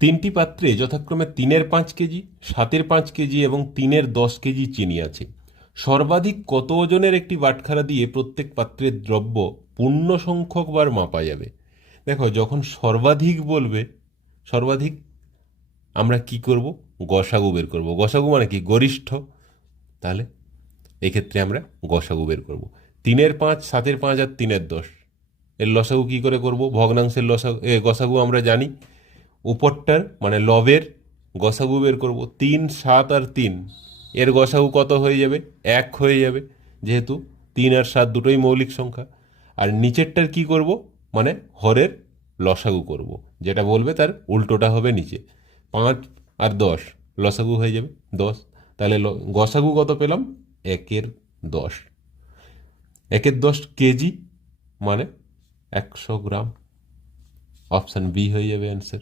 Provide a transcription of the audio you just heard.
তিনটি পাত্রে যথাক্রমে তিনের পাঁচ কেজি, সাতের পাঁচ কেজি এবং তিনের দশ কেজি চিনি আছে। সর্বাধিক কত ওজনের একটি বাটখারা দিয়ে প্রত্যেক পাত্রের দ্রব্য পূর্ণ সংখ্যক বার মাপা যাবে? দেখো, যখন সর্বাধিক বলবে, সর্বাধিক আমরা কি করব? গসাগু বের করব। গসাগু মানে কি? গরিষ্ঠ। তাহলে এক্ষেত্রে আমরা গসাগু বের করব। তিনের পাঁচ, সাতের পাঁচ আর তিনের দশ। এর লসাগু কি করে করব? ভগ্নাংশের লসাগু গসাগু আমরা জানি। উপরটার মানে লবের গসাগু বের করব। তিন, সাত আর তিন। এর গসাগু কত হয়ে যাবে? এক হয়ে যাবে, যেহেতু তিন আর সাত দুটোই মৌলিক সংখ্যা। আর নিচেরটার কি করব? মানে হরের লসাগু করব, যেটা বলবে তার উল্টোটা হবে নিচে। পাঁচ আর দশ, লসাগু হয়ে যাবে দশ। তাহলে গসাগু কত পেলাম? একের দশ। একের দশ কেজি মানে একশো গ্রাম। অপশান বি হয়ে যাবে অ্যান্সার।